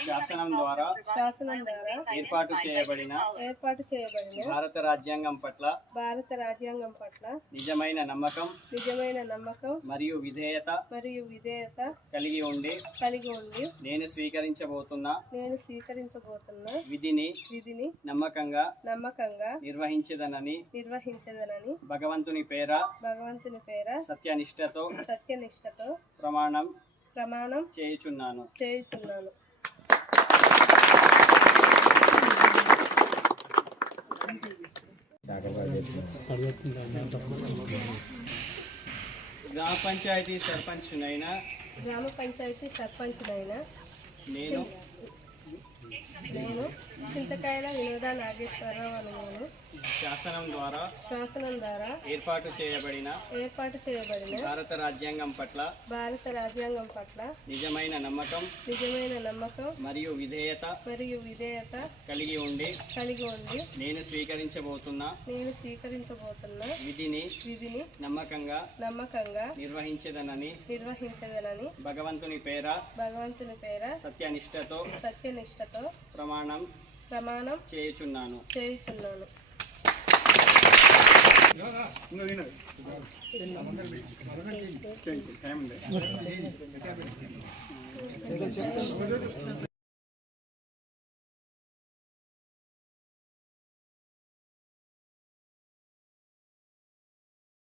శాసనం ద్వారా ఏర్పాటు చేయబడిన భారత రాజ్యాంగం పట్ల నిజమైన నమ్మకం మరియు విధేయత కలిగి ఉండి నేను స్వీకరించబోతున్న విధిని నమ్మకంగా నిర్వహించదనని భగవంతుని పేర సత్యనిష్టతో ప్రమాణం చేయుచున్నాను. గ్రామ పంచాయతీ సర్పంచ్నైనా నేను చింతకాయల వినోద నాగేశ్వరరావు అను నేను శాసనం ద్వారా ఏర్పాటు చేయబడిన భారత రాజ్యాంగం పట్ల నిజమైన నమ్మకం మరియు విధేయత కలిగి ఉండి నేను స్వీకరించబోతున్న విధిని నమ్మకంగా నిర్వహించదనని భగవంతుని పేర సత్యనిష్టతో ప్రమాణం చేయుచున్నాను.